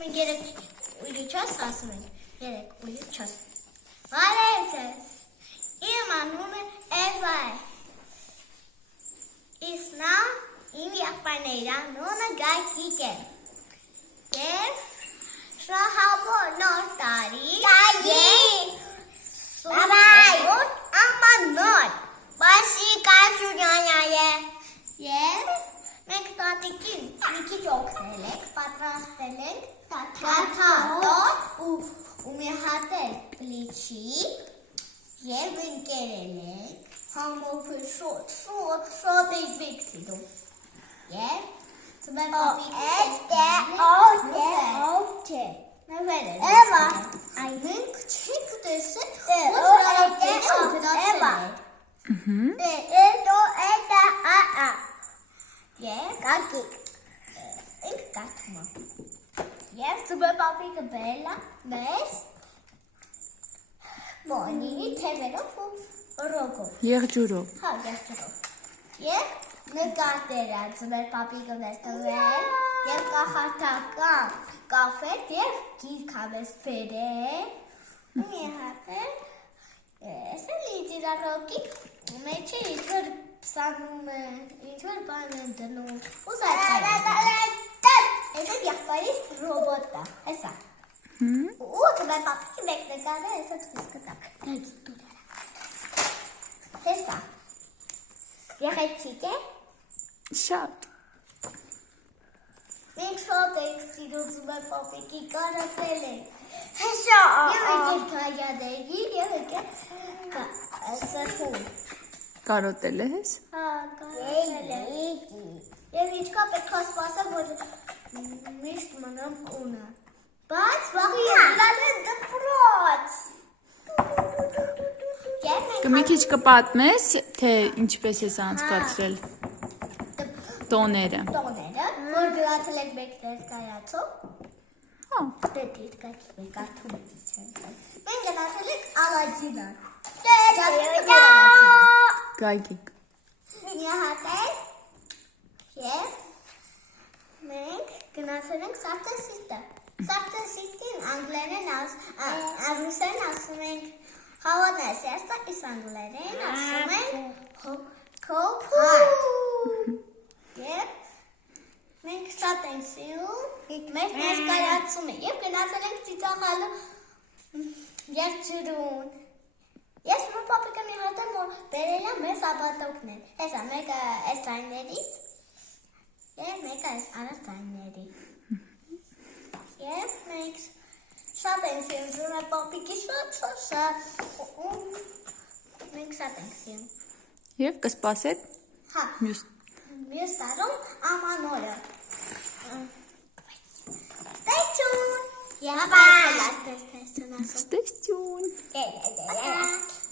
Մենք 3 ասում ենք 3 Բարև ձեզ, իմ անունը Էվա է, իսկ նա իմ եղբայրների անունը Գագիկ է, և շնորհավոր նոր տարի և ամանոր Մասիկա Ջունյանա է, և մենք տատիկին մի քիչ օգնել ենք, պատրաստել ենք թաթար ու մի հատ էլ պլիչի և ընկերել ենք համով շոտ էի վիքսիդում և ծմեն պապիկի Էվա մենք չենք տեսել և Գագիկ ինք կատում և ծմեն պապիկը բերել մեզ Մոնինի թևերով ու ռոգով Եղջյուրով Հա, եղջյուրով և նկատել է ծմեր պապիկը մեզ տվել և կախարդական կաֆետ և գիրք մեզ բերել ու մի հատ էլ ես էլ իջիրարոկի մեջը ինչ-որ պսանում է, ինչ-որ բան են դնում ու զայքային ես էլ եղբայրիս ռոբոտը, հեսա ու ծմեր պապիկի մեկ նկարը ես էլ սկսկը տակ հեսա եղեցիկ է Շատ Մենք շատ ենք սիրում ծմեր պապիկի կարոտել ենք Հեսա Եվ եկել գայաների և եկել սրխուն Կարոտել ես Հա, կարոտել եմ Եվ ինչքա պետք է սպասեմ, որ միշտ մնամ ունը Բայց վաղի գնալ են դպրոց Մի քիչ կպատմես, թե ինչպես ես անցկացրել տոները որ գնացել ենք մեկ ներկայացով Հա Դետիր կայքիվ ենք արդում ենք Մենք գնացել ենք Ալաջինը Գագիկ Մի հատ էլ և մենք գնացել ենք Սարտեսիտը Սարտեսիտին անգլերեն ռուսերեն ասում ենք Հավոտնես եստը իս անգլերեն ասում ենք Հոփու Եվ մենք շատ ենք սիրում մեր ներկայացում է և գնացել ենք ծիծաղալու եղջյուրուն Ես մոր պապիկը մի հատ եմ բերել եմ մեզ աբատոկներ Հեսա մեկը այս ձայներից և մեկը այս առած ձայների Եվ մենք շատ ենք սիրում ծմեր պապիկի շատ Մենք շատ ենք սիրում Եվ կսպասեք Հա Մյուս տարում ամանորը Stay tuned Stay tuned Stay tuned